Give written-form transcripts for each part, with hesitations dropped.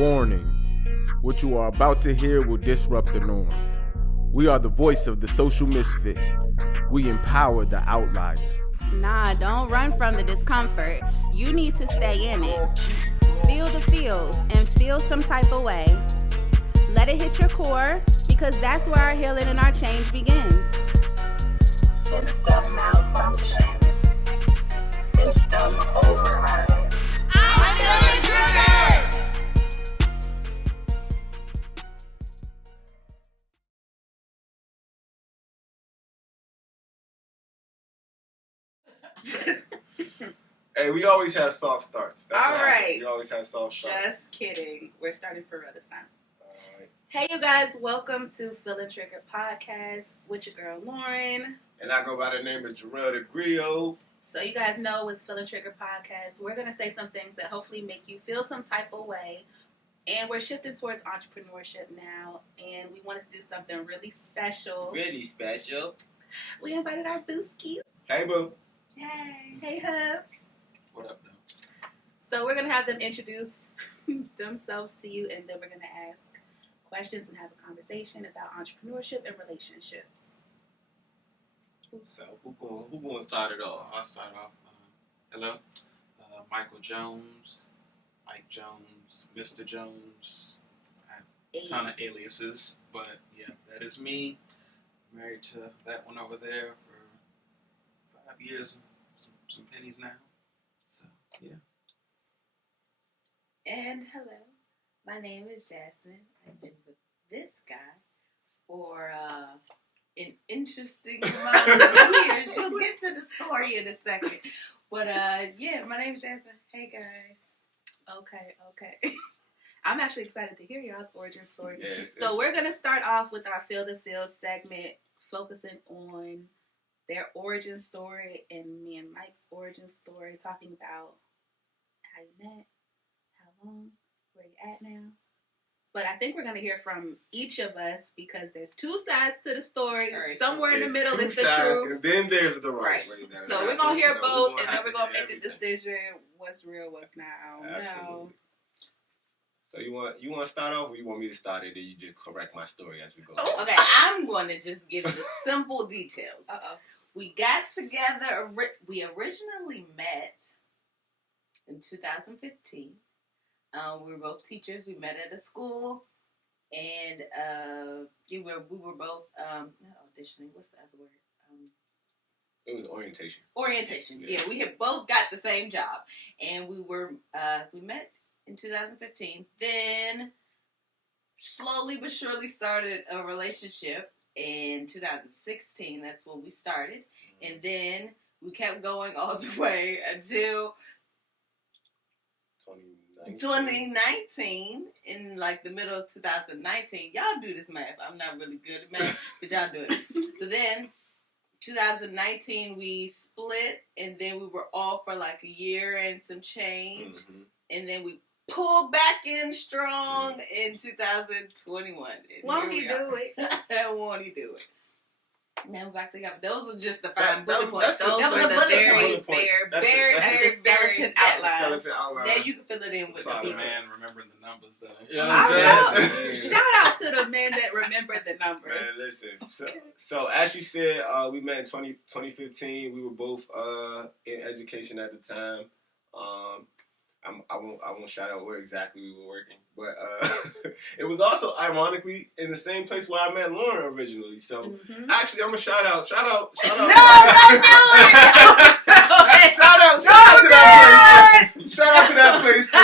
Warning, what you are about to hear will disrupt the norm. We are the voice of the social misfit. We empower the outliers. Nah, don't run from the discomfort. You need to stay in it. Feel the feels and feel some type of way. Let it hit your core, because that's where our healing and our change begins. System malfunction. System override. I'm feeling triggered! Hey, we always have soft starts. That's All what right. happens. We always have soft starts. Just kidding. We're starting for real this time. All right. Hey, you guys, welcome to Feeling Triggered Podcast with your girl, Lauren. And I go by the name of Jarrell the Griot. So you guys know with Feeling Triggered Podcast, we're going to say some things that hopefully make you feel some type of way. And we're shifting towards entrepreneurship now. And we wanted to do something really special. Really special. We invited our Booskies. Hey, boo. Hey. Hey, Hubs. What up, though? So we're going to have them introduce themselves to you, and then we're going to ask questions and have a conversation about entrepreneurship and relationships. So, who going to start it off? I'll start off. Hello. Michael Jones, Mike Jones, Mr. Jones. I have a ton of aliases, but yeah, that is me. Married to that one over there for 5 years, some pennies now. So, yeah. And hello, my name is Jasmine. I've been with this guy for an interesting amount of years. You'll get to the story in a second. But yeah, my name is Jasmine. Hey guys. Okay. I'm actually excited to hear y'all's origin story. Yes, so we're going to start off with our Feel the Feel segment, focusing on their origin story and me and Mike's origin story, talking about how you met, how long, where you at now. But I think we're going to hear from each of us because there's two sides to the story. Right. Somewhere in the middle two is the sides, truth. And then there's the right Right. way. So we're going to hear both, and then we're going to make everything. a decision what's real, what's not. I don't know. Absolutely. So you want to start off, or you want me to start it, and you just correct my story as we go? Okay, I'm going to just give the simple details. Uh-oh. We got together, we originally met in 2015. We were both teachers. We met at a school, and we were both not auditioning. What's the other word? It was orientation. Orientation. Yeah, we had both got the same job, and we met in 2015. Then slowly but surely started a relationship in 2016. That's when we started, and then we kept going all the way until 2019, in like the middle of 2019. Y'all do this math. I'm not really good at math, but y'all do it. So then 2019 we split, and then we were off for like a year and some change. Mm-hmm. And then we pulled back in strong in 2021. Won't he do it? Won't he do it? Now we're back together. Those are just the 5 bullet Those points. Those were were the bullet very, points. That's the very skeleton outline. Now you can fill it in with the The details. man remembering the numbers, though. You know what I'm saying? Shout out to the men that remember the numbers. Man, listen. So as she said, we met in 2015. We were both in education at the time. I won't shout out where exactly we were working, but it was also ironically in the same place where I met Lauren originally. So actually, I'm gonna shout out. No, don't do it! Shout out to that place. Shout out to that place for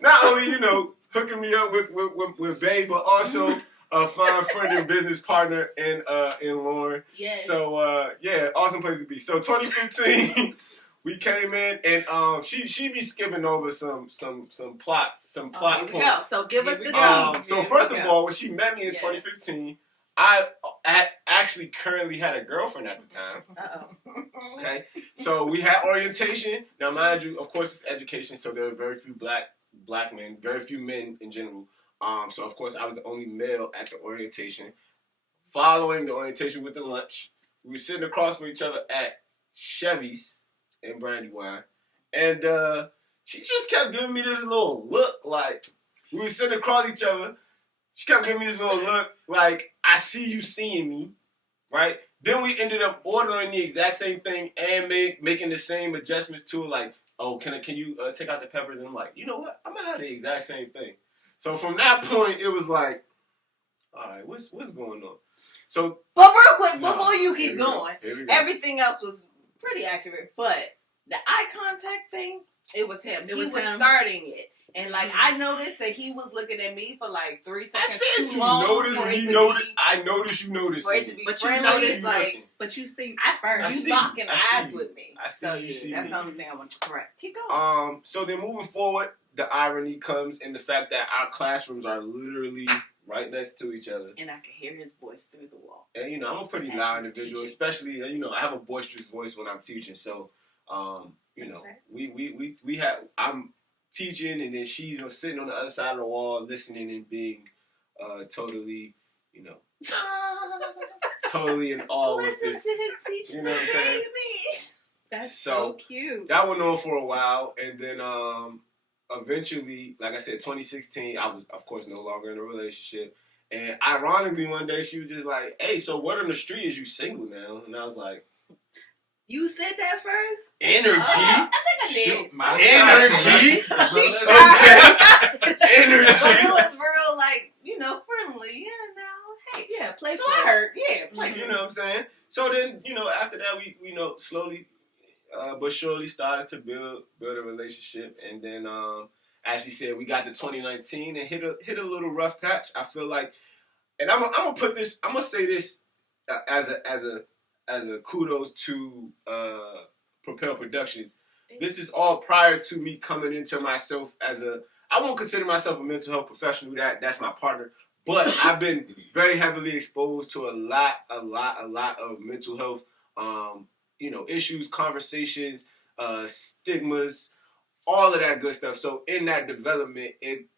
not only hooking me up with Bae, but also a fine friend and business partner in Lauren. Yes. So awesome place to be. So 2015. We came in, and she be skipping over some plot points. Go. So give us the tea. So first of all, when she met me in 2015, I actually currently had a girlfriend at the time. Uh-oh. Okay, so we had orientation. Now, mind you, of course, it's education, so there are very few black men, very few men in general. So of course, I was the only male at the orientation. Following the orientation with the lunch, we were sitting across from each other at Chevy's in Brandywine, and she just kept giving me this little look like, We were sitting across each other. She kept giving me this little look, like, I see you seeing me, right? Then we ended up ordering the exact same thing and making the same adjustments to it, like, oh, can you take out the peppers? And I'm like, you know what? I'm going to have the exact same thing. So from that point, it was like, all right, what's going on? So, but real quick, before you keep going, everything else was pretty accurate, but the eye contact thing, it was him. He was starting it. And like I noticed that he was looking at me for like 3 seconds. I said too you long noticed. I noticed you noticed. For it to be but friendly, you noticed like. But you see first. You locking eyes with me. I see so you. See that's me. the only thing I want to correct. Keep going. So then moving forward, the irony comes in the fact that our classrooms are literally right next to each other. And I can hear his voice through the wall. And I'm a pretty loud individual, especially I have a boisterous voice when I'm teaching. So I'm teaching, and then she's sitting on the other side of the wall listening and being totally, totally in awe with this. You know what I'm saying? That's so cute. That went on for a while, and then eventually, like I said, 2016, I was, of course, no longer in a relationship. And ironically, one day she was just like, "Hey, so word on the street is you single now?" And I was like, "You said that first? Energy. I think I did. Energy. Okay. Energy. But it was real, like, friendly. Yeah, now, hey. Yeah, play so I heard. Yeah, play. You know what I'm saying? So then, after that, we slowly but surely started to build a relationship. And then, as she said, we got to 2019 and hit a little rough patch. I feel like, and I'm gonna say this as a kudos to Propel Productions. This is all prior to me coming into myself I won't consider myself a mental health professional. That's my partner. But I've been very heavily exposed to a lot of mental health, issues, conversations, stigmas, all of that good stuff. So in that development, it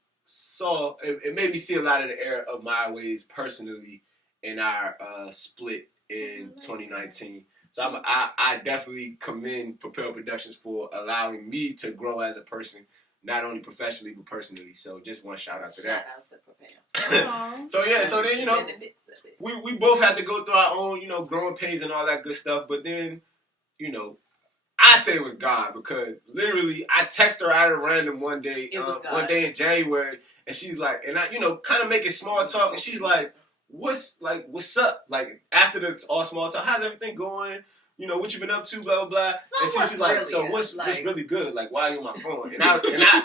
made me see a lot of the error of my ways personally in our split in 2019. So I definitely commend Propel Productions for allowing me to grow as a person, not only professionally but personally. So just one shout out to that. Shout out to Propel. So then we both had to go through our own growing pains and all that good stuff. But then I say it was God, because literally I text her out of random one day in January, and she's like, and I kind of making small talk, and she's like, what's up? Like, after the all small talk, how's everything going? What you been up to, blah, blah, blah. And she's like, really so what's really good? Like, why are you on my phone? And I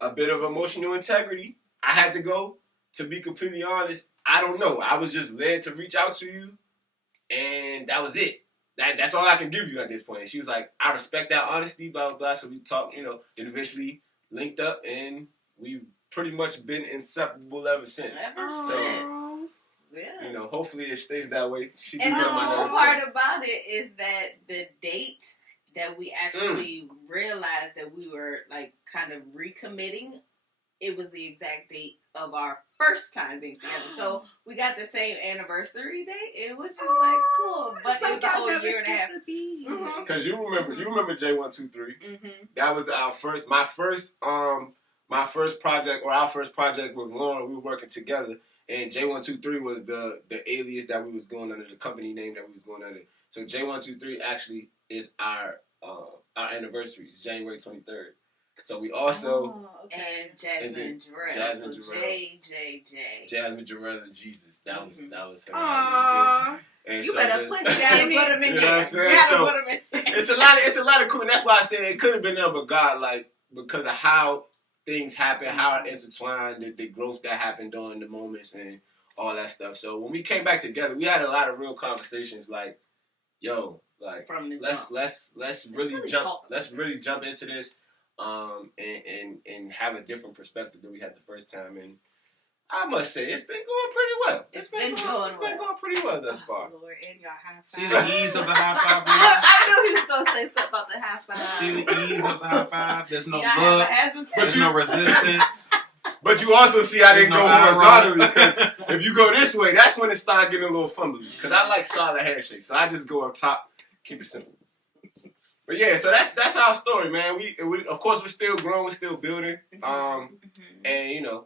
a bit of emotional integrity. I had to go, to be completely honest. I don't know. I was just led to reach out to you, and that was it. That's all I can give you at this point. And she was like, I respect that honesty, blah, blah, blah. So we talked, then eventually linked up, and we've pretty much been inseparable ever since. Yeah. Hopefully it stays that way. And the whole part about it is that the date that we actually realized that we were like kind of recommitting, it was the exact date of our first time being together. So we got the same anniversary date. It was just like cool, but it was a whole year and a half. Because you remember J123. Mm-hmm. That was my first project, or our first project with Lauren. We were working together. And J123 was the alias that we was going under, the company name that we was going under. So J123 actually is our anniversary. It's January 23rd. So we also and Jasmine and Jarrell. Jasmine so Jarrell. Jasmine Jarrell and Jesus. That was her. Aww. And you so better put that and put them in. You know what I'm saying? So it's a lot of cool. And that's why I said it couldn't have been nothing but God, like, because of how things happen, how it intertwined, the growth that happened during the moments and all that stuff. So when we came back together, we had a lot of real conversations, like, yo, like, let's really jump into this, and have a different perspective than we had the first time. And I must say, it's been going pretty well. It's been going pretty well thus far. Lord, and y'all high five. See the ease of the high five? I knew he was going to say something about the high five. See the ease of the high five? There's no look. There's no resistance. But you also see I didn't go horizontally, because if you go this way, that's when it started getting a little fumbly. Because I like solid handshakes, so I just go up top, keep it simple. But yeah, so that's our story, man. We of course we're still growing, we're still building. And you know,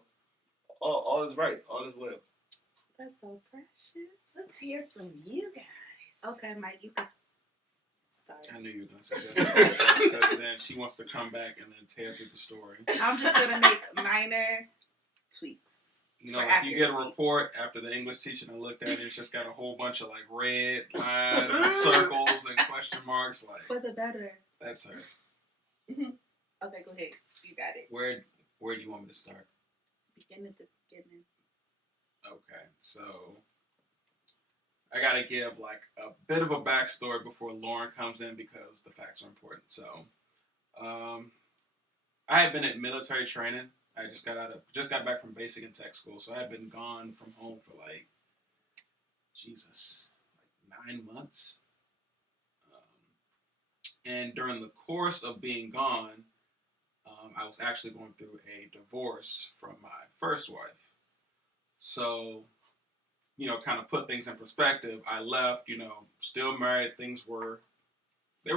all is right, all is well. That's so precious. Let's hear from you guys. Okay, Mike, you can start. I knew you were going to say that because then she wants to come back and then tear through the story. I'm just going to make minor tweaks. You know, if you get a report after the English teacher and looked at it, it's just got a whole bunch of like red lines and circles and question marks. Like for the better. That's her. Okay, go ahead. You got it. Where do you want me to start? Begin at the beginning. Okay, so I gotta give like a bit of a backstory before Lauren comes in because the facts are important. So, I had been at military training. I just got back from basic and tech school, so I had been gone from home for like 9 months. And during the course of being gone, I was actually going through a divorce from my first wife. So, you know, kind of put things in perspective. I left, you know, still married. They were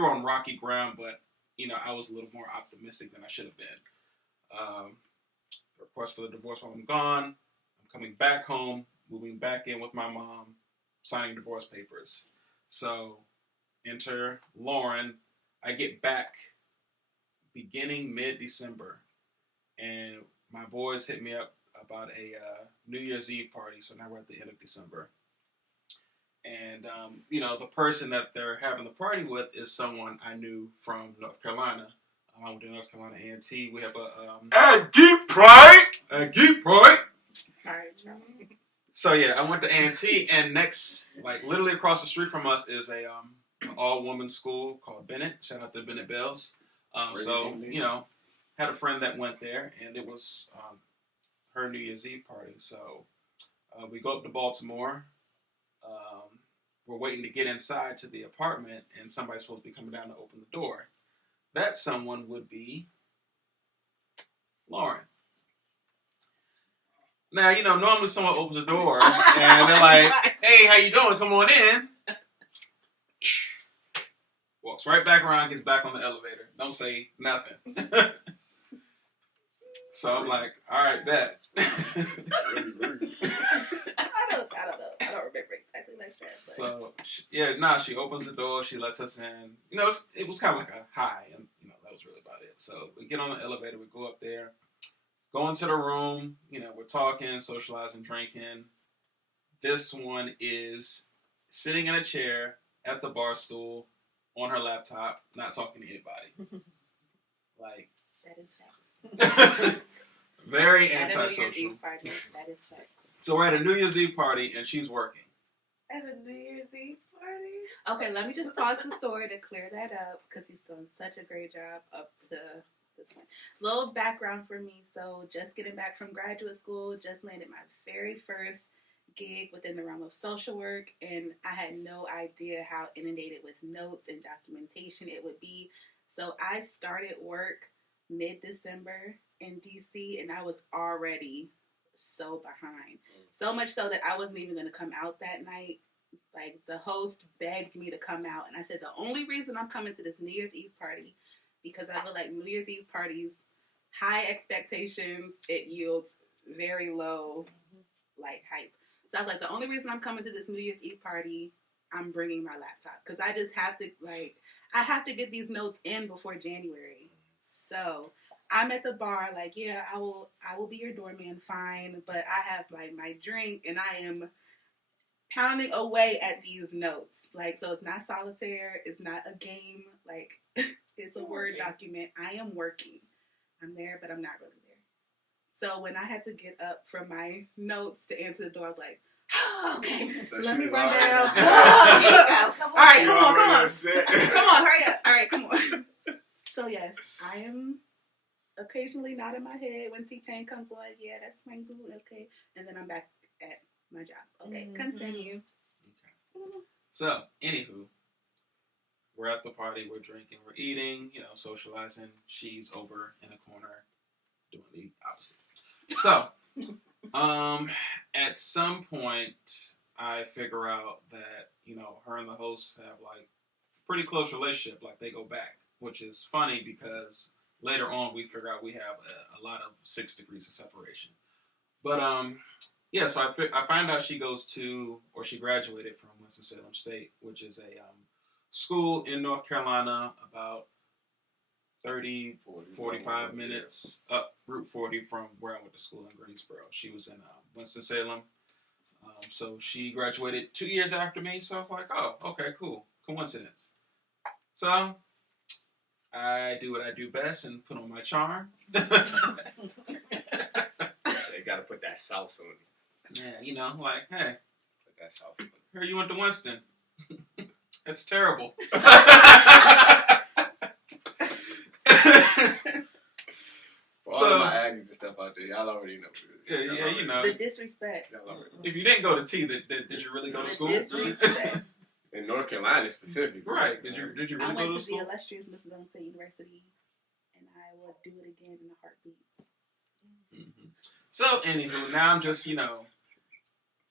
on rocky ground, but, you know, I was a little more optimistic than I should have been. Of course, for the divorce while I'm gone, I'm coming back home, moving back in with my mom, signing divorce papers. So, enter Lauren. I get back beginning mid-December, and my boys hit me up about a New Year's Eve party, so now we're at the end of December. And, you know, the person that they're having the party with is someone I knew from North Carolina. I went to North Carolina A&T. We have Aggie Pride! So, yeah, I went to A&T, and next, like, literally across the street from us is an all-woman school called Bennett. Shout out to Bennett Bells. So, you know, had a friend that went there, and it was her New Year's Eve party. So we go up to Baltimore. We're waiting to get inside to the apartment, and somebody's supposed to be coming down to open the door. That someone would be Lauren. Now, you know, normally someone opens the door, and they're like, hey, how you doing? Come on in. Walks right back around, gets back on the elevator. Don't say nothing. So I'm like, all right, bet. I don't know. I don't remember exactly like that. But. So, she opens the door. She lets us in. You know, it was kind of like a hi, and, you know, that was really about it. So we get on the elevator. We go up there. Go into the room. You know, we're talking, socializing, drinking. This one is sitting in a chair at the bar stool on her laptop, not talking to anybody. Like, that is facts. Very at antisocial. A New Year's Eve party, that is facts. So we're at a New Year's Eve party, and she's working. At a New Year's Eve party? Okay, let me just pause the story to clear that up, because he's done such a great job up to this point. Little background for me. So just getting back from graduate school, just landed my very first gig within the realm of social work, and I had no idea how inundated with notes and documentation it would be. So I started work mid-December in DC, and I was already so behind. So much so that I wasn't even going to come out that night. Like, the host begged me to come out, and I said, the only reason I'm coming to this New Year's Eve party, because I feel like New Year's Eve parties, high expectations, it yields very low, like, hype. So I was like, the only reason I'm coming to this New Year's Eve party, I'm bringing my laptop. Because I just have to, like, I have to get these notes in before January. So I'm at the bar, like, yeah, I will be your doorman, fine. But I have, like, my drink, and I am pounding away at these notes. Like, so it's not solitaire. It's not a game. Like, it's a Word document. I am working. I'm there, but I'm not really there. So when I had to get up from my notes to answer the door, I was like, oh, okay, So let she me was run already- down. Come All right, You come on. already upset. Come on, hurry up. All right, come on. So, yes, I am occasionally nodding my head when T-Pain comes on. Yeah, that's my boo. Okay. And then I'm back at my job. Okay, continue. Okay. So, anywho, we're at the party, we're drinking, we're eating, you know, socializing. She's over in a corner doing the opposite. So, at some point, I figure out that, you know, her and the host have, like, pretty close relationship. Like, they go back, which is funny because later on we figure out we have a lot of 6 degrees of separation. But yeah, so I find out she goes to, or she graduated from Winston-Salem State, which is a school in North Carolina, about 45 minutes up Route 40 from where I went to school in Greensboro. She was in Winston-Salem. So she graduated 2 years after me. So I was like, oh, okay, cool. Coincidence. So I do what I do best and put on my charm. They gotta put that sauce on it. Yeah, you know, like, hey, Put that sauce on it. here you went to Winston. That's terrible. For all of my Aggies and stuff out there, y'all already know what it is. Yeah, you know. The disrespect. Y'all already know. If you didn't go to T, did you really go to school? Disrespect. In North Carolina specifically. Right. Did you I really went go to to the school? illustrious Mississippi State University, and I will do it again in a heartbeat. Mm-hmm. So, anywho, now I'm just, you know,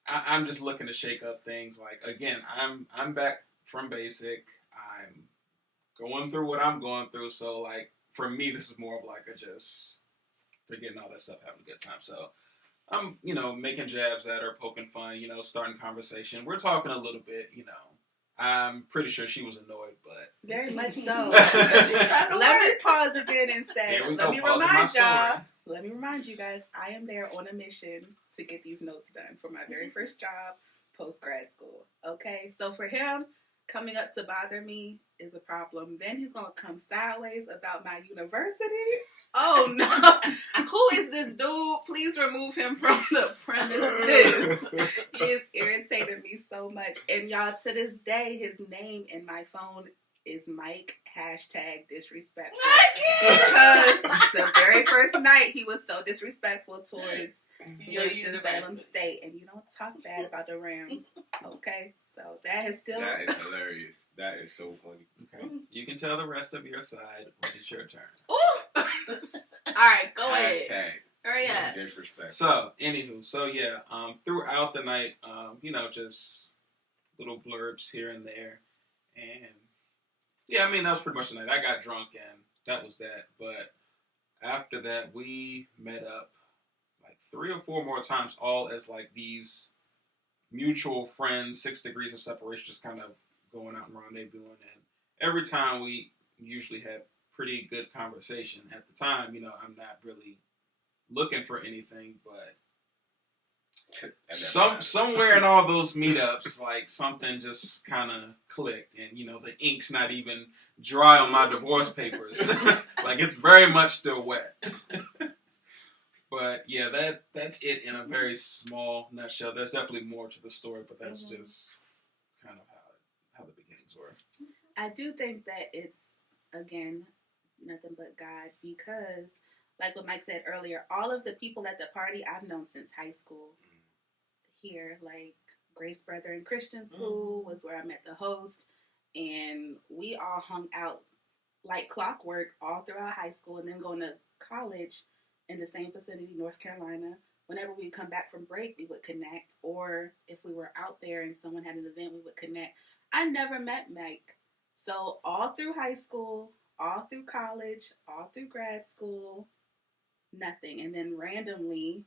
I'm just looking to shake up things. Like, again, I'm back from basic. I'm going through what I'm going through. So, like, for me, this is more of like a just forgetting all that stuff, having a good time. So, I'm, you know, making jabs at her, poking fun, you know, starting conversation. We're talking a little bit, you know. I'm pretty sure she was annoyed, but... Very much so. Let Let me pause again and say, Here we let go, me pausing my remind story. y'all, let me remind you guys, I am there on a mission to get these notes done for my very first job post-grad school. Okay? So for him, coming up to bother me is a problem. Then he's going to come sideways about my university. Oh, no. Who is this dude? Please remove him from the premises. He has irritated me so much. And y'all, to this day, his name in my phone is Mike #disrespectful. Because the very first night he was so disrespectful towards Winston-Salem State. And you don't talk bad about the Rams. Okay? So that has still... That is hilarious. That is so funny. Okay. You can tell the rest of your side when it's your turn. Ooh! Alright, go ahead. Hashtag. Hurry up. Disrespect. So, anywho, yeah, throughout the night, you know, just little blurbs here and there. And, yeah, I mean, that was pretty much the night. I got drunk, and that was that. But after that, we met up like 3 or 4 more times, all as like these mutual friends, 6 degrees of separation, just kind of going out and rendezvousing. And every time we usually had pretty good conversation. At the time, you know, I'm not really looking for anything, but somewhere in all those meetups, like something just kind of clicked, and you know, the ink's not even dry on my divorce papers. Like, it's very much still wet. But yeah, that's it in a very small nutshell. There's definitely more to the story, but that's just kind of how the beginnings were. I do think that it's, again, nothing but God, because like what Mike said earlier, all of the people at the party I've known since high school here, like Grace Brethren Christian School was where I met the host, and we all hung out like clockwork all throughout high school, and then going to college in the same vicinity, North Carolina. Whenever we come back from break, we would connect, or if we were out there and someone had an event, we would connect. I never met Mike. So all through high school, all through college, all through grad school, nothing. And then randomly,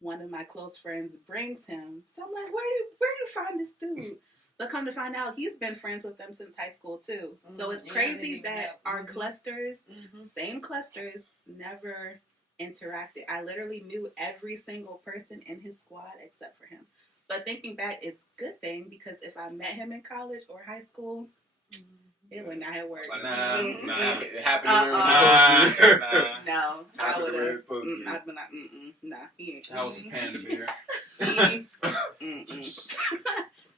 one of my close friends brings him. So I'm like, where do you find this dude? But come to find out, he's been friends with them since high school too. So it's crazy that our clusters, same clusters, never interacted. I literally knew every single person in his squad except for him. But thinking back, it's a good thing, because if I met him in college or high school, it would not have worked. Nah, it happened the way it was supposed to. No, I would have. I'd be like, nah, he ain't. That was a panda bear.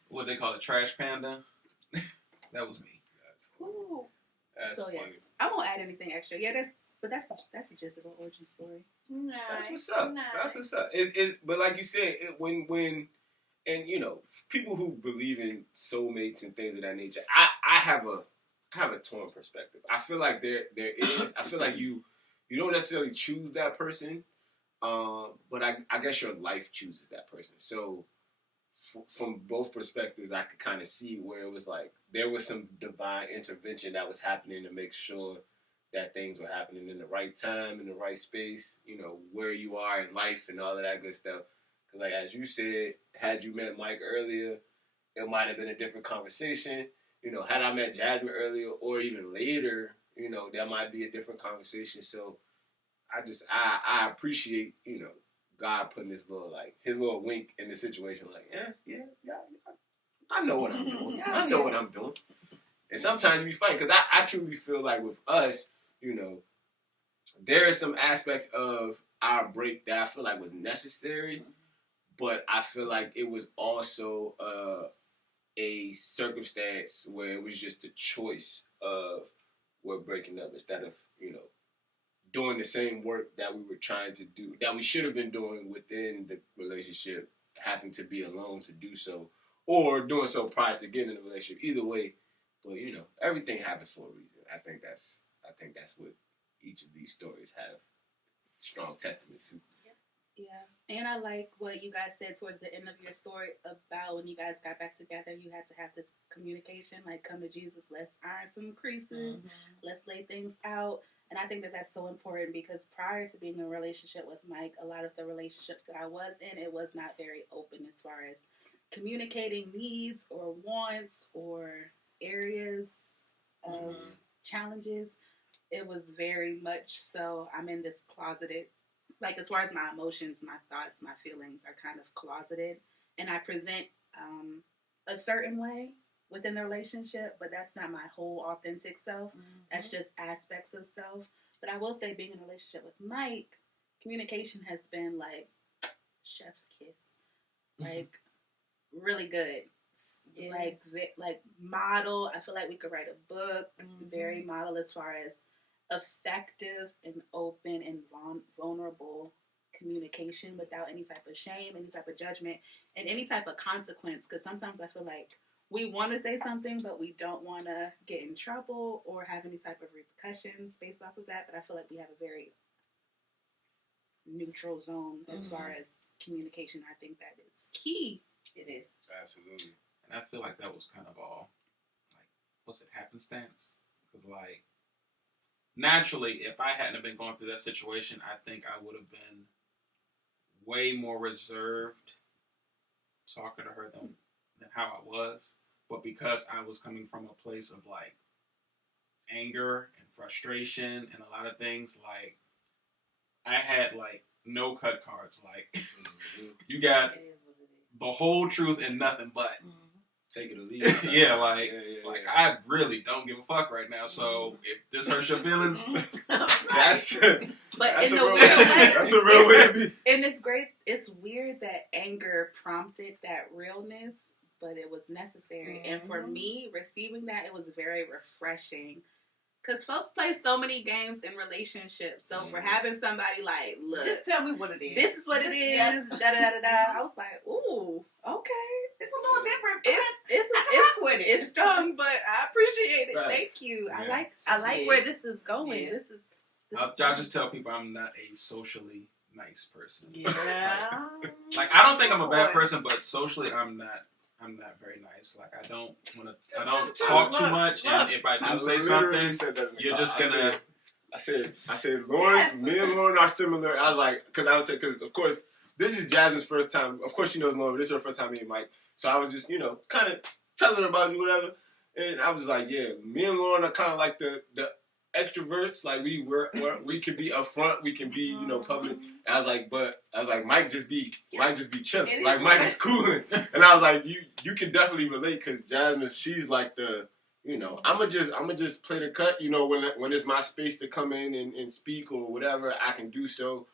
What they call it, trash panda? That was me. That's so funny. yes, I won't add anything extra. Yeah, that's the gist of the origin story. Nice. That's what's up. Nice. That's what's up. But like you said, when and you know, people who believe in soulmates and things of that nature, I have a torn perspective. I feel like there is. I feel like you don't necessarily choose that person, but I guess your life chooses that person. So from both perspectives, I could kind of see where it was like there was some divine intervention that was happening to make sure that things were happening in the right time, in the right space, you know, where you are in life and all of that good stuff. Because, like, as you said, had you met Mike earlier, it might have been a different conversation. You know, had I met Jasmine earlier or even later, you know, that might be a different conversation. So I appreciate, you know, God putting his little wink in the situation. Like, yeah, I know what I'm doing. I know what I'm doing. And sometimes you be fighting. Because I truly feel like with us, you know, there are some aspects of our break that I feel like was necessary. But I feel like it was also a circumstance where it was just a choice of we're breaking up instead of, you know, doing the same work that we were trying to do, that we should have been doing within the relationship, having to be alone to do so, or doing so prior to getting in the relationship. Either way, but you know, everything happens for a reason. I think that's what each of these stories have strong testament to. Yeah, and I like what you guys said towards the end of your story about when you guys got back together, you had to have this communication, like, come to Jesus, let's iron some creases, let's lay things out. And I think that that's so important because prior to being in a relationship with Mike, a lot of the relationships that I was in, it was not very open as far as communicating needs or wants or areas of challenges. It was very much so I'm in this closeted, like, as far as my emotions, my thoughts, my feelings are kind of closeted, and I present a certain way within the relationship, but that's not my whole authentic self. That's just aspects of self. But I will say, being in a relationship with Mike, communication has been like chef's kiss, like really good. Yeah. Like model. I feel like we could write a book. Very model as far as effective and open and vulnerable communication without any type of shame, any type of judgment, and any type of consequence. Because sometimes I feel like we want to say something, but we don't want to get in trouble or have any type of repercussions based off of that. But I feel like we have a very neutral zone as far as communication. I think that is key. It is. Absolutely. And I feel like that was kind of all, like, what's it, happenstance? Because, like, naturally, if I hadn't been going through that situation, I think I would have been way more reserved talking to her than how I was. But because I was coming from a place of, like, anger and frustration and a lot of things, like, I had, like, no cut cards. Like, you got the whole truth and nothing but. Take it or leave it. Yeah, like I really don't give a fuck right now. So if this hurts your feelings, that's a real way. That's a real way to be. And it's great. It's weird that anger prompted that realness, but it was necessary. And for me, receiving that, it was very refreshing. Because folks play so many games in relationships. So for having somebody like, look, just tell me what it is. This is what it is. Yes. Da da da da. I was like, ooh, okay. It's a little different. It's strong, but I appreciate it. Right. Thank you. Yeah. I like where this is going. Yeah. This is I'll just tell people I'm not a socially nice person. Yeah. Like I don't think I'm a bad person, but socially I'm not very nice. Like I don't talk too much, and if I do say something, you're just gonna. I said, Lauren, me and Lauren are similar. I was like, because of course this is Jasmine's first time. Of course she knows Lauren, but this is her first time meeting Mike. So I was just, kind of telling her about it, whatever. And I was like, yeah, me and Lauren are kind of like the extroverts. Like we can be upfront, we can be, public. And I was like, Mike just be chilling. Like Mike is cooling. And I was like, you can definitely relate because Jasmine, she's like the, I'ma just play the cut. When it's my space to come in and speak or whatever, I can do so.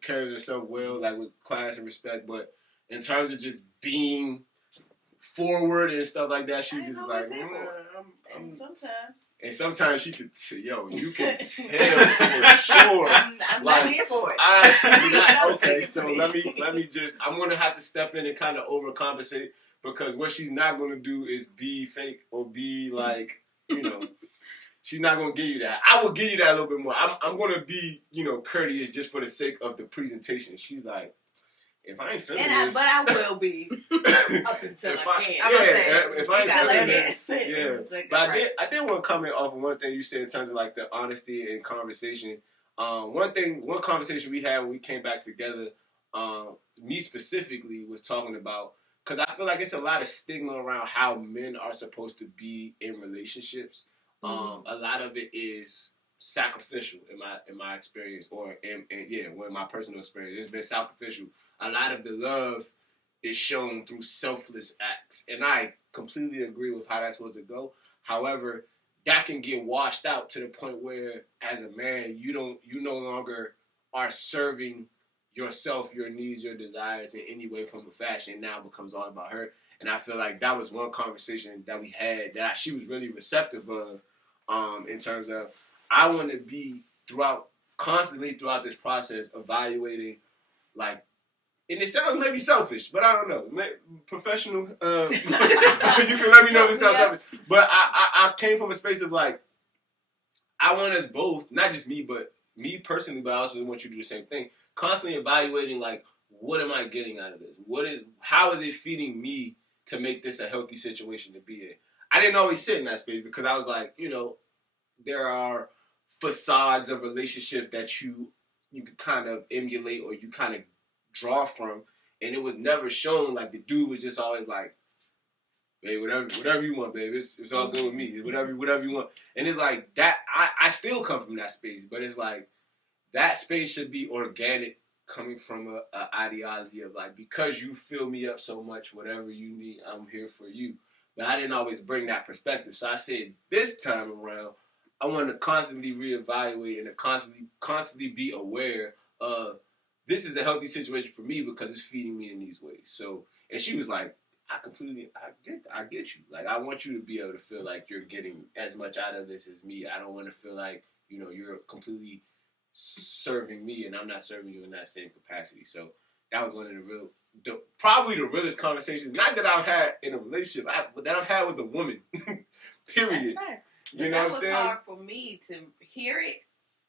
Carries herself well, like with class and respect. But in terms of just being forward and stuff like that, she's just like, sometimes. And sometimes she could, you can tell for sure. I'm not here for it. Okay, so let me just, I'm going to have to step in and kind of overcompensate because what she's not going to do is be fake or be like, she's not going to give you that. I will give you that a little bit more. I'm going to be, courteous just for the sake of the presentation. She's like, if I ain't feeling And this, but I will be up until if I can. I'm gonna say, if I ain't gotta feeling let this, it. yeah. But I did want to comment off of one thing you said in terms of like the honesty and conversation. One conversation we had when we came back together, me specifically was talking about, because I feel like it's a lot of stigma around how men are supposed to be in relationships. A lot of it is sacrificial in my experience, or in my personal experience, it's been sacrificial. A lot of the love is shown through selfless acts, and I completely agree with how that's supposed to go. However, that can get washed out to the point where, as a man, you no longer are serving yourself, your needs, your desires in any way, form, or fashion. It now becomes all about her. And I feel like that was one conversation that we had that she was really receptive of, in terms of, I want to be constantly throughout this process evaluating, like, and it sounds maybe selfish, but I don't know. Professional, you can let me know if it sounds selfish. But I came from a space of like, I want us both, not just me, but me personally, but I also want you to do the same thing. Constantly evaluating, like, what am I getting out of this? How is it feeding me to make this a healthy situation to be in? I didn't always sit in that space because I was like, there are facades of relationships that you can kind of emulate or you kind of draw from, and it was never shown. Like, the dude was just always like, "Hey, whatever you want, babe. It's all good with me. Whatever you want." And it's like that. I still come from that space, but it's like that space should be organic, coming from a ideology of like, because you fill me up so much, whatever you need, I'm here for you. But I didn't always bring that perspective, so I said this time around, I want to constantly reevaluate and to constantly be aware of, this is a healthy situation for me because it's feeding me in these ways. So, and she was like, I get you. Like, I want you to be able to feel like you're getting as much out of this as me. I don't want to feel like, you're completely serving me and I'm not serving you in that same capacity. So that was one of probably the realest conversations, not that I've had in a relationship, but that I've had with a woman. Period. That's facts. You know what I'm saying? That was hard for me to hear it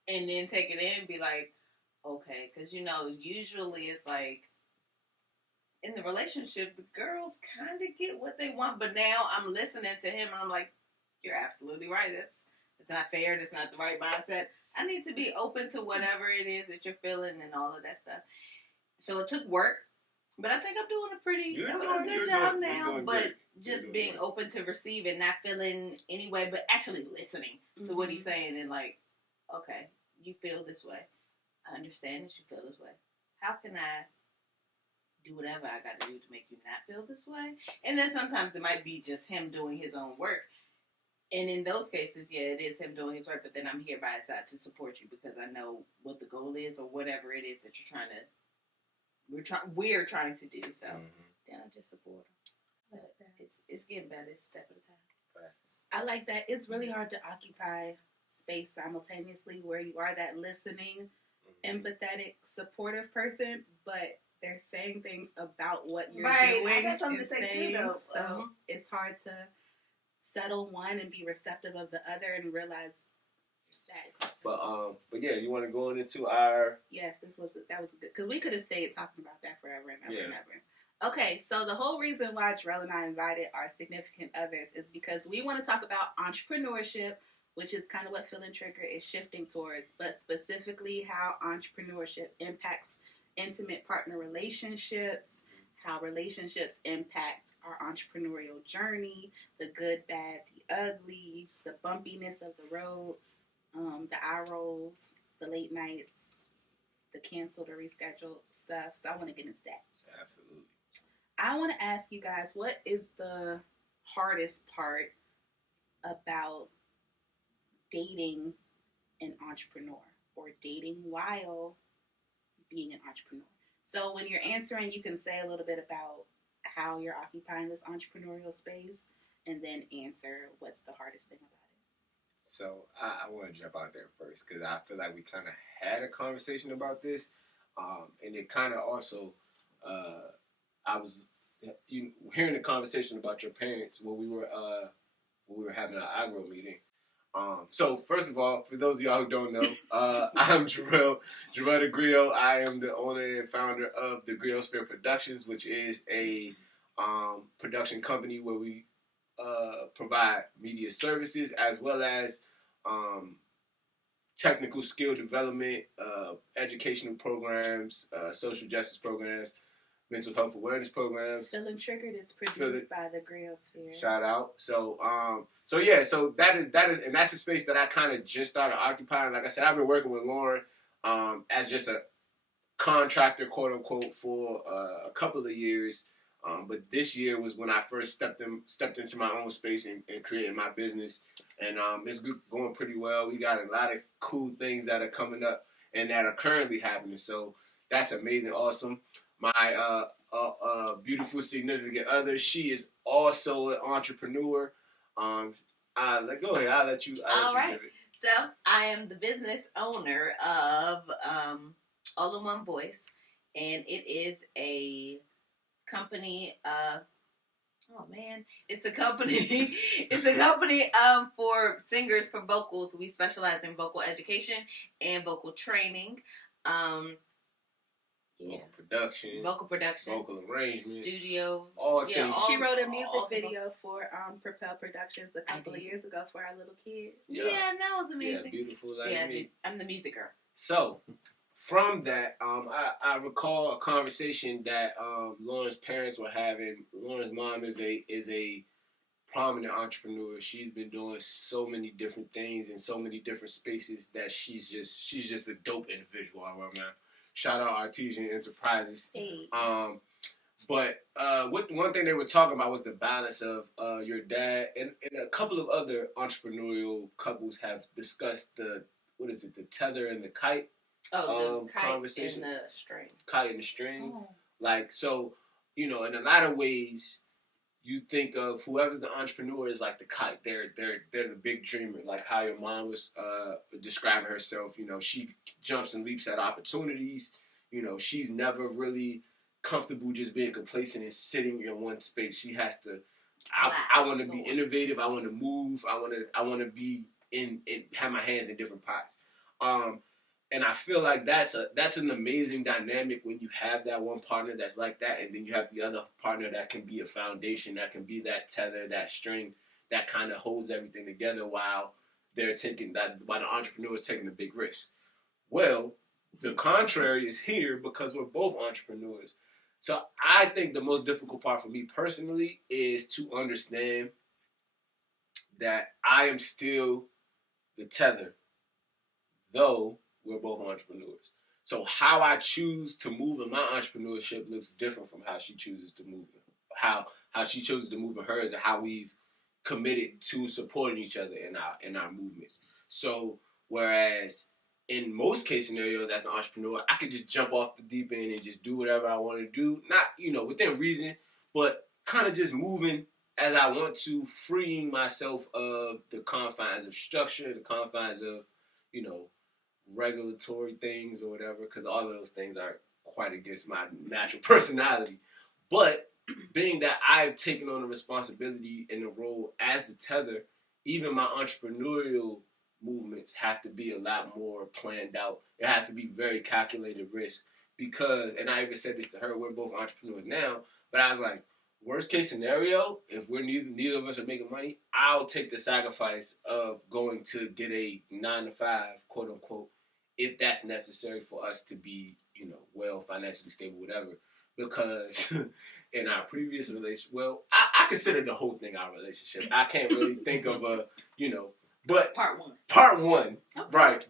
and then take it in and be like, okay, because usually it's like in the relationship, the girls kind of get what they want, but now I'm listening to him and I'm like, you're absolutely right. It's not fair. That's not the right mindset. I need to be open to whatever it is that you're feeling and all of that stuff. So it took work, but I think I'm doing a good job now. But just being open to receive and not feeling any way, but actually listening to what he's saying and like, okay, you feel this way. I understand that you feel this way. How can I do whatever I got to do to make you not feel this way? And then sometimes it might be just him doing his own work. And in those cases, yeah, it is him doing his work, but then I'm here by his side to support you because I know what the goal is or whatever it is that we're trying to do. So then I just support him. But it's getting better. It's a step at a time. I like that. It's really hard to occupy space simultaneously where you are that listening, empathetic, supportive person, but they're saying things about what you're doing. I got something to say too, though. So it's hard to settle one and be receptive of the other and realize that. But yeah, you want to go into our... Yes, that was good, because we could have stayed talking about that forever and ever and ever. Okay, so the whole reason why Jarrell and I invited our significant others is because we want to talk about entrepreneurship, which is kind of what Feeling Trigger is shifting towards, but specifically how entrepreneurship impacts intimate partner relationships, how relationships impact our entrepreneurial journey, the good, bad, the ugly, the bumpiness of the road, the eye rolls, the late nights, the canceled or rescheduled stuff. So I want to get into that. Absolutely. I want to ask you guys, what is the hardest part about dating an entrepreneur or dating while being an entrepreneur? So when you're answering, you can say a little bit about how you're occupying this entrepreneurial space and then answer what's the hardest thing about it. So I want to jump out there first because I feel like we kind of had a conversation about this. And it kind of also, I was hearing the conversation about your parents when we were having an agro meeting. So first of all, for those of y'all who don't know, I'm Jarrell the Griot. I am the owner and founder of the Griotsphere Productions, which is a production company where we provide media services as well as technical skill development, educational programs, social justice programs, mental health awareness programs. Feeling Triggered is produced by the Griotsphere. Shout out. So that is, and that's a space that I kind of just started occupying. Like I said, I've been working with Lauren as just a contractor, quote unquote, for a couple of years. But this year was when I first stepped into my own space and created my business. And it's going pretty well. We got a lot of cool things that are coming up and that are currently happening. So that's amazing, awesome. My beautiful significant other, she is also an entrepreneur. Go ahead. I'll let you All right. give it. So I am the business owner of All in One Voice, and it is a company. It's a company. It's a company for singers, for vocals. We specialize in vocal education and vocal training. Vocal production, vocal arrangement, studio, all things. She wrote a music video for Propel Productions a couple of years ago for our little kid. Yeah, that was amazing. Yeah, beautiful like me. I'm the music girl. So, from that, I recall a conversation that Lauren's parents were having. Lauren's mom is a prominent entrepreneur. She's been doing so many different things in so many different spaces that she's just a dope individual. Right now. Shout out Artesian Enterprises. Hey. But one thing they were talking about was the balance of your dad and a couple of other entrepreneurial couples have discussed the tether and the kite. The kite conversation. And the string. Kite and the string. Oh. Like, so, in a lot of ways, you think of whoever's the entrepreneur is like the kite. They're the big dreamer. Like how your mom was describing herself. She jumps and leaps at opportunities. She's never really comfortable just being complacent and sitting in one space. She has to. I want to be innovative. I want to move. I want to be in have my hands in different pots. And I feel like that's an amazing dynamic when you have that one partner that's like that, and then you have the other partner that can be a foundation, that can be that tether, that string, that kind of holds everything together while the entrepreneur is taking a big risk. Well, the contrary is here because we're both entrepreneurs. So I think the most difficult part for me personally is to understand that I am still the tether, though we're both entrepreneurs. So how I choose to move in my entrepreneurship looks different from how she chooses to move. How she chooses to move in hers, and how we've committed to supporting each other in our movements. So whereas in most case scenarios as an entrepreneur, I could just jump off the deep end and just do whatever I want to do. Not, within reason, but kind of just moving as I want to, freeing myself of the confines of structure, the confines of, regulatory things or whatever, because all of those things are quite against my natural personality. But being that I've taken on the responsibility and the role as the tether, even my entrepreneurial movements have to be a lot more planned out. It has to be very calculated risk because, and I even said this to her, we're both entrepreneurs now, but I was like, worst case scenario, if we're neither of us are making money, I'll take the sacrifice of going to get a 9-to-5, quote unquote, if that's necessary for us to be, well, financially stable, whatever. Because in our previous relationship, well, I consider the whole thing our relationship. I can't really think of but part one, okay. Right?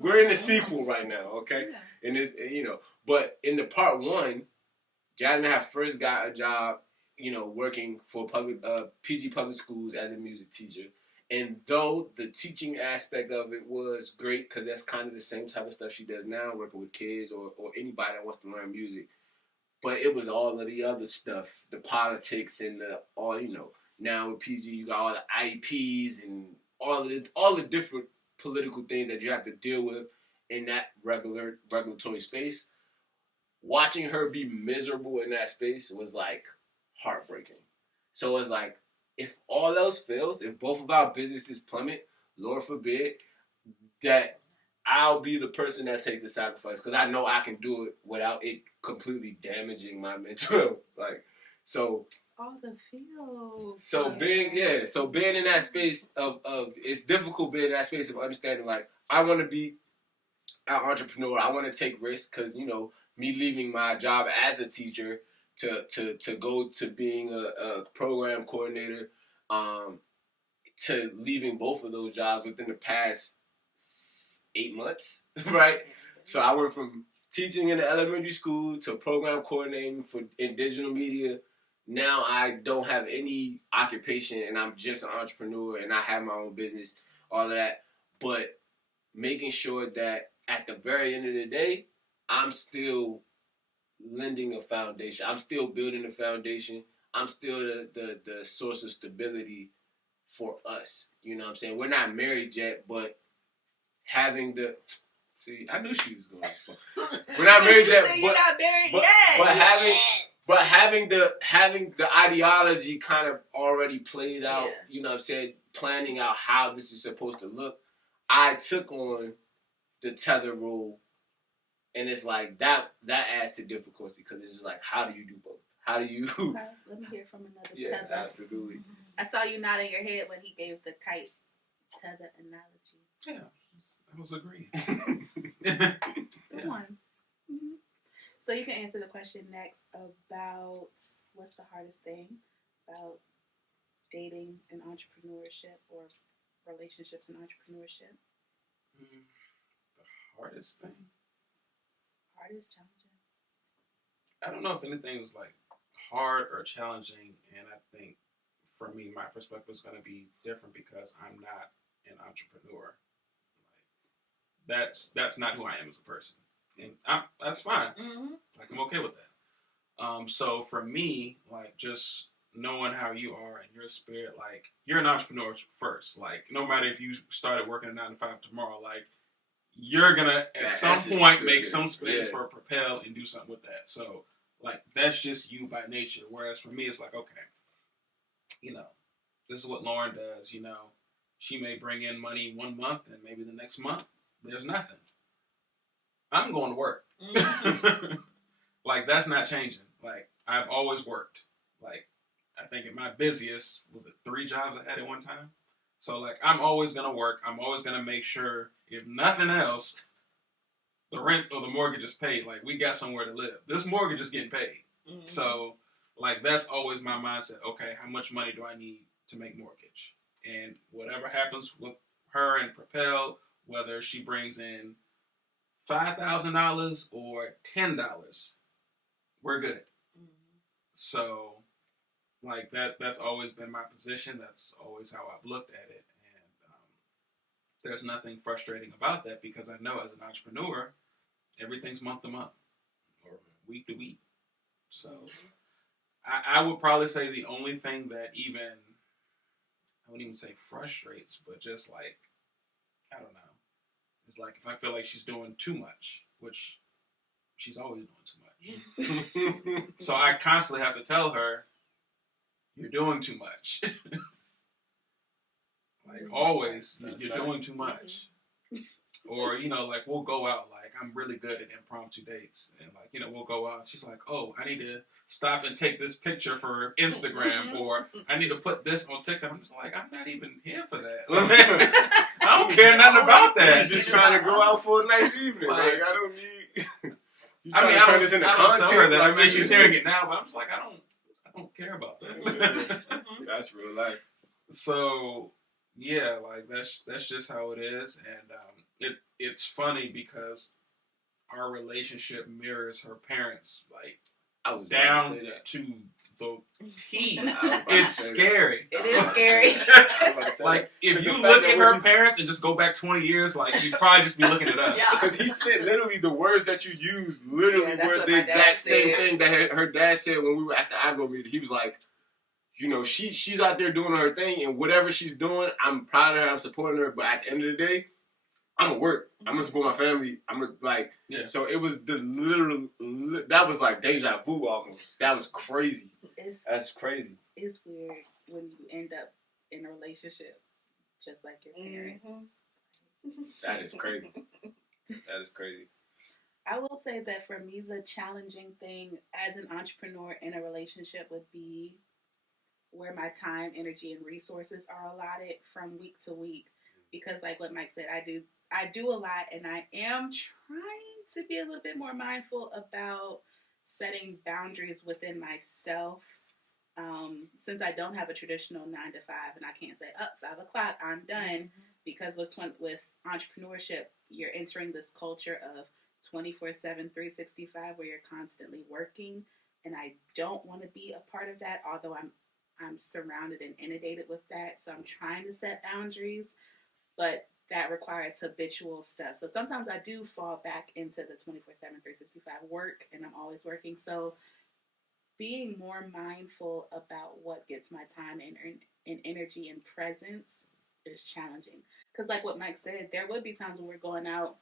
We're in the sequel right now, okay? Yeah. And this, but in the part one, Jasmine had first got a job, working for PG public schools as a music teacher. And though the teaching aspect of it was great, because that's kind of the same type of stuff she does now, working with kids or anybody that wants to learn music. But it was all of the other stuff, the politics and now with PG you got all the IEPs and all the different political things that you have to deal with in that regulatory space. Watching her be miserable in that space was like heartbreaking. So it's like, if all else fails, if both of our businesses plummet, Lord forbid, that I'll be the person that takes the sacrifice because I know I can do it without it completely damaging my mental health. Like, so. All the feels. So being in that space of it's difficult being in that space of understanding, like, I want to be an entrepreneur. I want to take risks because, you know, me leaving my job as a teacher to go to being a program coordinator, to leaving both of those jobs within the past 8 months, right? So I went from teaching in the elementary school to program coordinating in digital media. Now I don't have any occupation and I'm just an entrepreneur and I have my own business, all of that. But making sure that at the very end of the day, I'm still lending a foundation. I'm still building a foundation. I'm still the source of stability for us. You know what I'm saying? We're not married yet, but having the... See, I knew she was going to respond. We're not married yet, you're not married yet. But having the ideology kind of already played out, you know what I'm saying, planning out how this is supposed to look, I took on the tether role, and it's like that adds to difficulty because it's just like, how do you do both? How do you... Okay, let me hear from another tether. Yeah, absolutely. I saw you nodding your head when he gave the kite tether analogy. Yeah, I was agreeing. Good one. Mm-hmm. So you can answer the question next about what's the hardest thing about dating and entrepreneurship or relationships and entrepreneurship. The hardest thing? Hardest, challenging. I don't know if anything is like hard or challenging, and I think for me, my perspective is going to be different because I'm not an entrepreneur. Like, that's not who I am as a person, and that's fine. Mm-hmm. Like, I'm okay with that. So for me, like, just knowing how you are and your spirit, like, you're an entrepreneur first. Like, no matter if you started working a 9 to 5 tomorrow, like, you're gonna at some point make some space for Propel and do something with that. So, like, that's just you by nature. Whereas for me, it's like, okay, you know, this is what Lauren does. You know, she may bring in money 1 month, and maybe the next month there's nothing. I'm going to work. Mm-hmm. Like, that's not changing. Like, I've always worked. Like, I think at my busiest, was it 3 jobs I had at one time? So, like, I'm always going to work. I'm always going to make sure, if nothing else, the rent or the mortgage is paid. Like, we got somewhere to live. This mortgage is getting paid. Mm-hmm. So, like, that's always my mindset. Okay, how much money do I need to make mortgage? And whatever happens with her and Propel, whether she brings in $5,000 or $10, we're good. Mm-hmm. So, like, that's always been my position. That's always how I've looked at it. And there's nothing frustrating about that because I know as an entrepreneur, everything's month to month or week to week. So, I would probably say the only thing that even, I wouldn't even say frustrates, but just like, I don't know. It's like if I feel like she's doing too much, which she's always doing too much. So I constantly have to tell her, you're doing too much. Like, always, you're doing too much. Or, you know, like, we'll go out. Like, I'm really good at impromptu dates. And, like, you know, we'll go out. She's like, oh, I need to stop and take this picture for Instagram. Or I need to put this on TikTok. I'm just like, I'm not even here for that. I don't care nothing about that. He's just trying to go out for a nice evening. Like, I don't need... You trying to turn this into I content? Tell her that. Like, I mean, she's hearing it now, but I'm just like, I don't care about that. That's real life. So, yeah, like, that's just how it is. And it's funny because our relationship mirrors her parents, like, I was down to say that. to the T. It's scary. It is scary. Like, if you look at her parents and just go back 20 years, like, you'd probably just be looking at us. Because he said literally the words that you used literally were the exact same thing that her dad said when we were at the agro meeting. He was like, you know, she's out there doing her thing, and whatever she's doing, I'm proud of her, I'm supporting her, but at the end of the day, I'm gonna work. I'm gonna support my family. I'm gonna, like, So it was the literal, that was like deja vu almost. That was crazy. That's crazy. It's weird when you end up in a relationship just like your parents. That is crazy. That is crazy. I will say that for me, the challenging thing as an entrepreneur in a relationship would be where my time, energy, and resources are allotted from week to week. Because like what Mike said, I do a lot, and I am trying to be a little bit more mindful about setting boundaries within myself. Since I don't have a traditional 9 to 5, and I can't say, 5 o'clock, I'm done. Because with entrepreneurship, you're entering this culture of 24/7, 365, where you're constantly working. And I don't want to be a part of that, although I'm surrounded and inundated with that. So I'm trying to set boundaries, but that requires habitual stuff. So sometimes I do fall back into the 24/7, 365 work, and I'm always working. So being more mindful about what gets my time and energy and presence is challenging. Because like what Mike said, there would be times when we're going out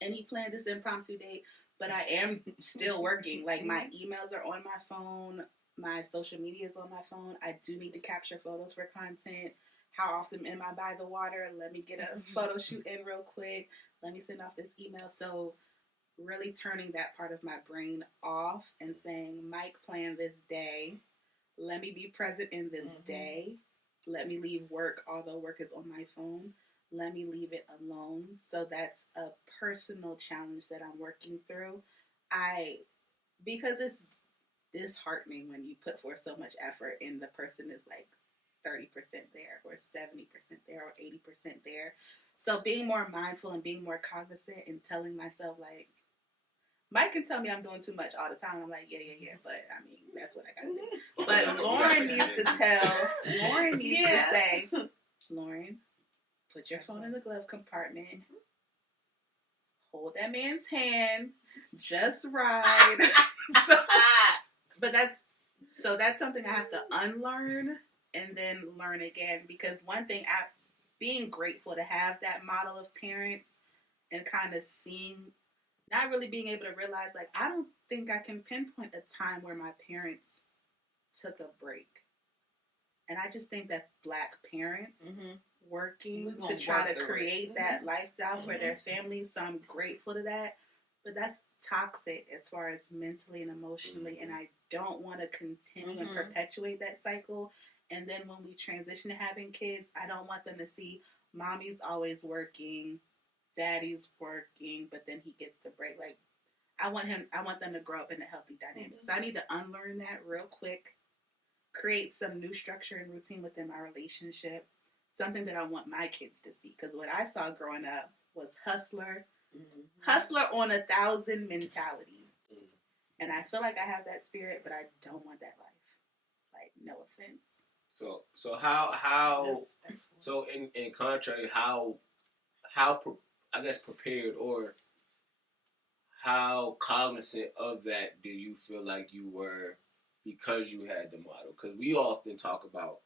and he planned this impromptu date, but I am still working. Like my emails are on my phone. My social media is on my phone. I do need to capture photos for content. How often am I by the water? Let me get a photo shoot in real quick. Let me send off this email. So really turning that part of my brain off and saying, Mike planned this day. Let me be present in this day. Let me leave work, although work is on my phone. Let me leave it alone. So that's a personal challenge that I'm working through. Because it's disheartening when you put forth so much effort and the person is like 30% there or 70% there or 80% there. So being more mindful and being more cognizant and telling myself, like, Mike can tell me I'm doing too much all the time. I'm like, yeah. But I mean, that's what I gotta do. But Lauren needs to say, Lauren, put your phone in the glove compartment. Hold that man's hand. Just ride. But that's something I have to unlearn and then learn again. Because one thing, being grateful to have that model of parents and kind of not really being able to realize, like, I don't think I can pinpoint a time where my parents took a break. And I just think that's Black parents working to try to create that lifestyle for their families. So I'm grateful to that. But that's toxic as far as mentally and emotionally. And I don't want to continue and perpetuate that cycle. And then when we transition to having kids, I don't want them to see mommy's always working, daddy's working, but then he gets the break. Like, I want them to grow up in a healthy dynamic. So I need to unlearn that real quick, create some new structure and routine within my relationship, something that I want my kids to see. Because what I saw growing up was hustler on 1,000 mentality. And I feel like I have that spirit, but I don't want that life. Like, no offense. So how so in contrary, how I guess prepared or how cognizant of that do you feel like you were because you had the model? Because we often talk about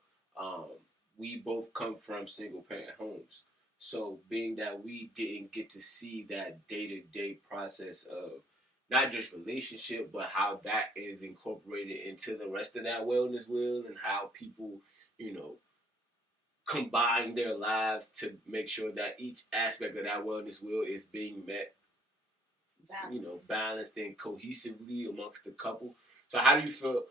we both come from single parent homes. So being that we didn't get to see that day-to-day process of not just relationship, but how that is incorporated into the rest of that wellness wheel and how people, combine their lives to make sure that each aspect of that wellness wheel is being met, balanced and cohesively amongst the couple. So how do you feel,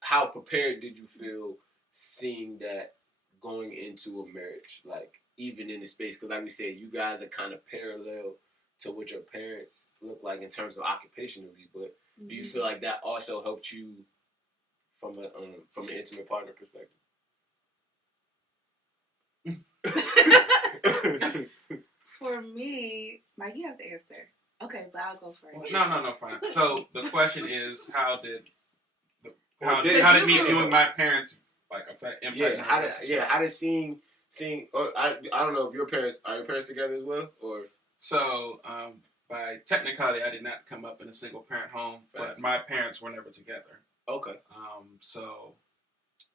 how prepared did you feel seeing that going into a marriage, like even in the space? Because like we said, you guys are kind of parallel to what your parents look like in terms of occupationally, but do you feel like that also helped you from an intimate partner perspective? For me, Mike, you have the answer. Okay, but I'll go first. No, fine. So the question is, how did me doing my parents like impact? How did seeing? Or I don't know if your parents together as well, or so. By technicality, I did not come up in a single parent home, but my parents were never together. Okay. So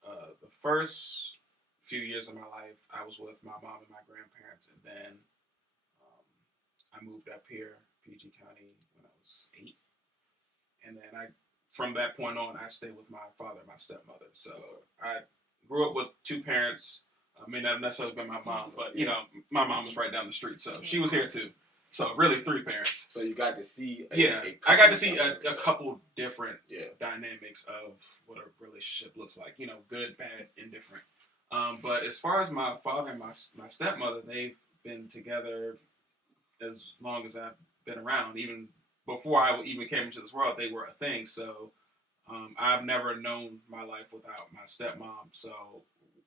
the first few years of my life, I was with my mom and my grandparents, and then I moved up here, PG County, when I was 8. And then from that point on, I stayed with my father and my stepmother. So I grew up with two parents. I may not have necessarily been my mom, but you know, my mom was right down the street, so she was here too. So really, three parents. So you got to see. I got to see a couple different dynamics of what a relationship looks like. You know, good, bad, indifferent. But as far as my father and my stepmother, they've been together as long as I've been around. Even before I even came into this world, they were a thing. So I've never known my life without my stepmom. So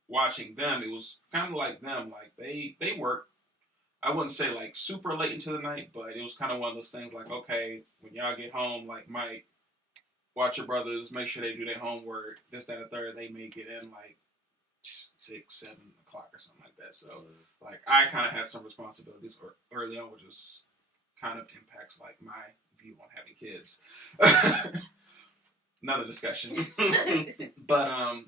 watching them, it was kind of like them. Like they work. I wouldn't say like super late into the night, but it was kind of one of those things like, okay, when y'all get home, like Mike, watch your brothers, make sure they do their homework, this, that, and the third. They may get in like 6, 7 o'clock or something like that. So like I kind of had some responsibilities early on, which is kind of impacts like my view on having kids. Another discussion. But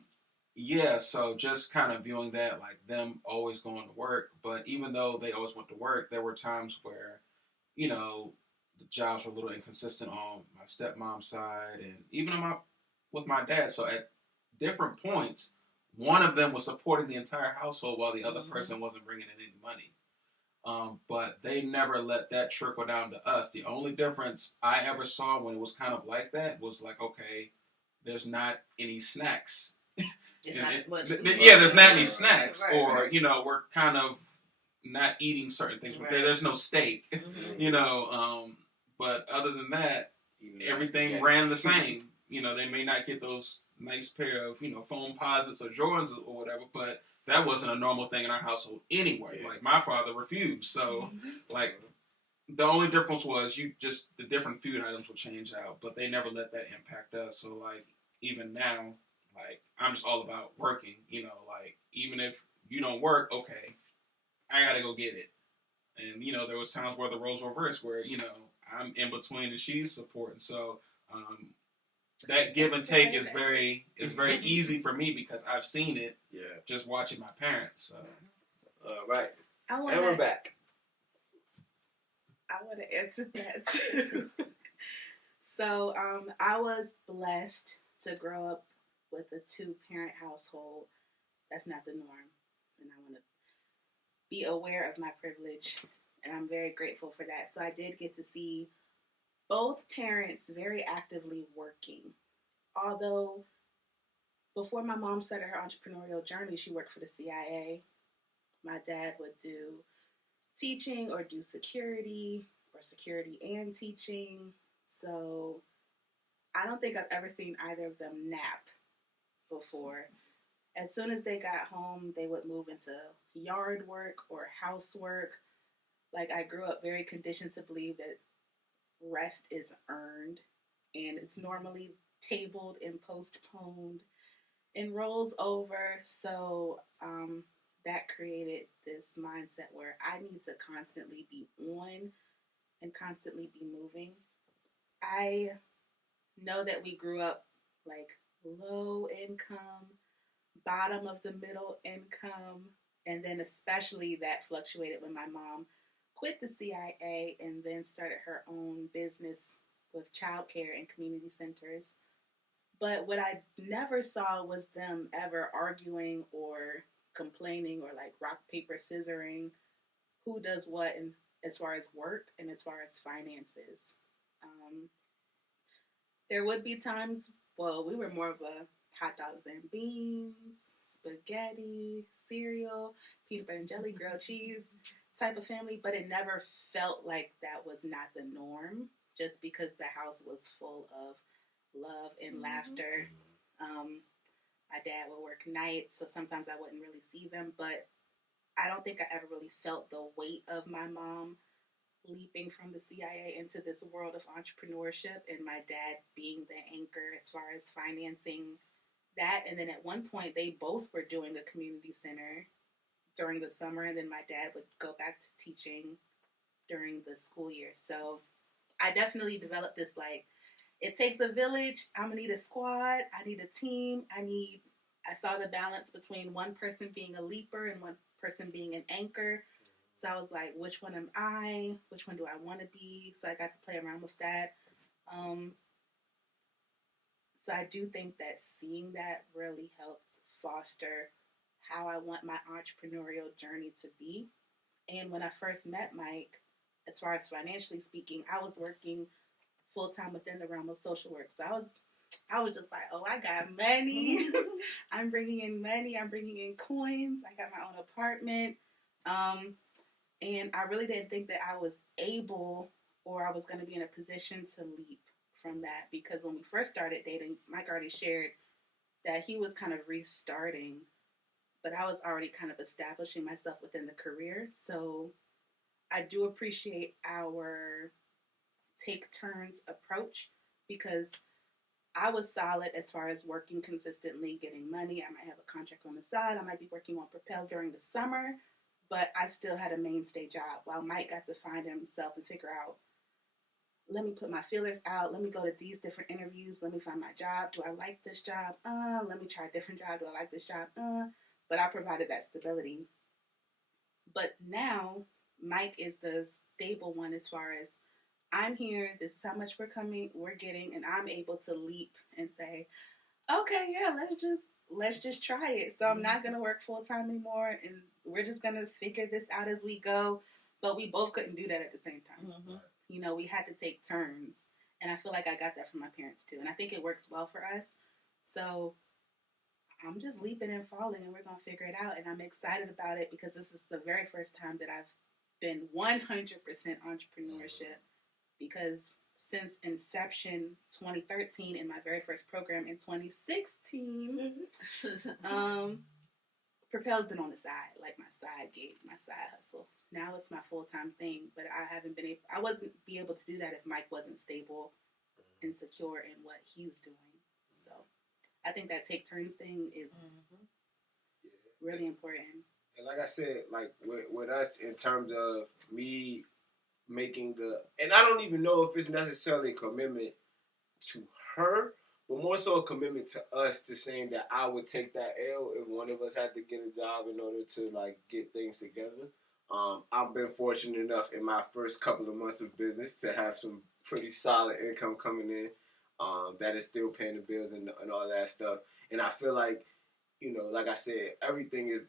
yeah, so just kind of viewing that, like them always going to work, but even though they always went to work, there were times where, you know, the jobs were a little inconsistent on my stepmom's side and even with my dad. So at different points, one of them was supporting the entire household while the other person wasn't bringing in any money. But they never let that trickle down to us. The only difference I ever saw when it was kind of like that was like, okay, there's not any snacks. It's not as much. There's not any snacks, right, or you know, we're kind of not eating certain things. Right. There's no steak, you know. But other than that, everything ran the same. You know, they may not get those nice pair of foam posits or Jordans or whatever, but that wasn't a normal thing in our household anyway. Like my father refused, so like the only difference was the different food items would change out, but they never let that impact us. So like even now. Like, I'm just all about working, you know, like, even if you don't work, okay, I gotta go get it. And, you know, there was times where the roles were reversed, where, you know, I'm in between and she's supporting. So, that give and take is very easy for me because I've seen it just watching my parents. So. All right. And we're back. I want to answer that, too. So, I was blessed to grow up with a 2-parent household. That's not the norm, and I want to be aware of my privilege, and I'm very grateful for that. So I did get to see both parents very actively working. Although before my mom started her entrepreneurial journey, she worked for the CIA. My dad would do teaching or do security or security and teaching. So I don't think I've ever seen either of them nap before. As soon as they got home, they would move into yard work or housework. Like, I grew up very conditioned to believe that rest is earned, and it's normally tabled and postponed and rolls over. So that created this mindset where I need to constantly be on and constantly be moving. I know that we grew up like low income, bottom of the middle income, and then especially that fluctuated when my mom quit the CIA and then started her own business with childcare and community centers. But what I never saw was them ever arguing or complaining or like rock, paper, scissoring who does what and as far as work and as far as finances. There would be times, well, we were more of a hot dogs and beans, spaghetti, cereal, peanut butter and jelly, grilled cheese type of family, but it never felt like that was not the norm just because the house was full of love and laughter. My dad would work nights, so sometimes I wouldn't really see them, but I don't think I ever really felt the weight of my mom leaping from the CIA into this world of entrepreneurship and my dad being the anchor as far as financing that. And then at one point, they both were doing a community center during the summer, and then my dad would go back to teaching during the school year. So I definitely developed this, like, it takes a village. I'm going to need a squad. I need a team. I saw the balance between one person being a leaper and one person being an anchor. So I was like, which one am I? Which one do I want to be? So I got to play around with that. So I do think that seeing that really helped foster how I want my entrepreneurial journey to be. And when I first met Mike, as far as financially speaking, I was working full-time within the realm of social work. So I was just like, oh, I got money. I'm bringing in money. I'm bringing in coins. I got my own apartment. And I really didn't think that I was able or I was going to be in a position to leap from that. Because when we first started dating, Mike already shared that he was kind of restarting, but I was already kind of establishing myself within the career. So I do appreciate our take turns approach, because I was solid as far as working consistently, getting money. I might have a contract on the side. I might be working on Propel during the summer, but I still had a mainstay job, while Mike got to find himself and figure out, let me put my feelers out. Let me go to these different interviews. Let me find my job. Do I like this job? Let me try a different job. Do I like this job? But I provided that stability. But now Mike is the stable one as far as, I'm here, this is how much we're getting, and I'm able to leap and say, okay, yeah, let's just try it. So I'm not going to work full time anymore, and we're just going to figure this out as we go. But we both couldn't do that at the same time. Mm-hmm. You know, we had to take turns, and I feel like I got that from my parents too, and I think it works well for us. So I'm just leaping and falling, and we're going to figure it out, and I'm excited about it, because this is the very first time that I've been 100% entrepreneurship. Because since inception 2013 in my very first program in 2016, Propel's been on the side, like my side gig, my side hustle. Now it's my full-time thing, but I wasn't be able to do that if Mike wasn't stable and secure in what he's doing. So I think that take turns thing is really important. And like I said, like with us, in terms of me making and I don't even know if it's necessarily a commitment to her, but more so a commitment to us, to saying that I would take that L if one of us had to get a job in order to like get things together. I've been fortunate enough in my first couple of months of business to have some pretty solid income coming in that is still paying the bills and all that stuff. And I feel like, you know, like I said, everything is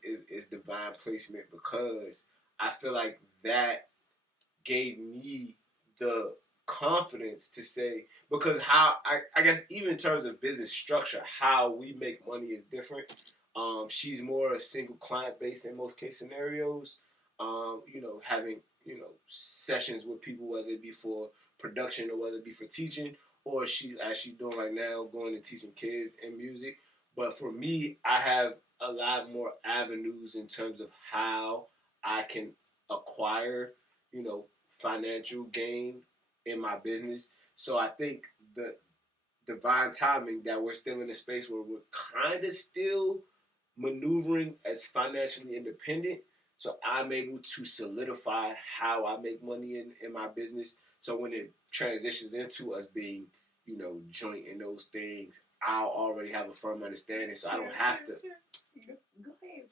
divine placement, because I feel like that gave me the confidence to say, because how I guess even in terms of business structure, how we make money is different. She's more a single client base in most case scenarios. You know, having, you know, sessions with people, whether it be for production or whether it be for teaching, or she's actually doing right now, going and teaching kids in music. But for me, I have a lot more avenues in terms of how I can acquire, you know, financial gain in my business. So I think the divine timing that we're still in a space where we're kind of still maneuvering as financially independent. So I'm able to solidify how I make money in my business. So when it transitions into us being, you know, joint in those things, I'll already have a firm understanding, so I don't have to. Go ahead.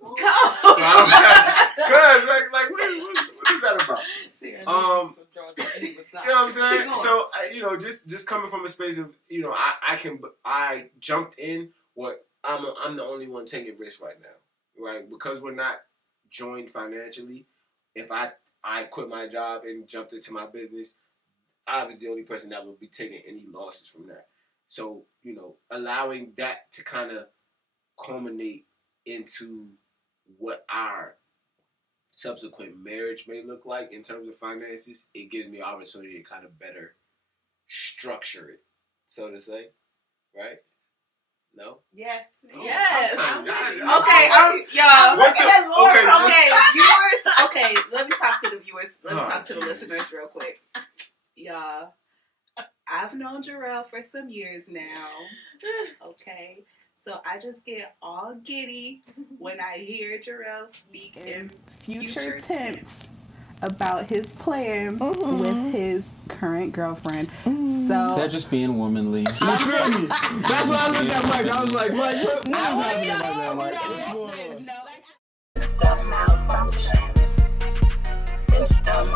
Go. So I don't have to, cause like what is that about? You know what I'm saying? So you know, just coming from a space of, you know, I jumped in what I'm the only one taking risks right now, right? Because we're not joined financially. If I quit my job and jumped into my business, I was the only person that would be taking any losses from that. So, you know, allowing that to kind of culminate into what our subsequent marriage may look like in terms of finances, it gives me opportunity to kind of better structure it, so to say, right? No? Yes. Oh, Yes. Y'all. What's Viewers. Okay, let me talk to the viewers. Let me talk to the listeners real quick. Y'all, I've known Jarrell for some years now. Okay. So I just get all giddy when I hear Jarrell speak in future tense about his plans with his current girlfriend. So They're just being womanly. That's why I looked at Mike. I was like, Mike, what? System malfunction. System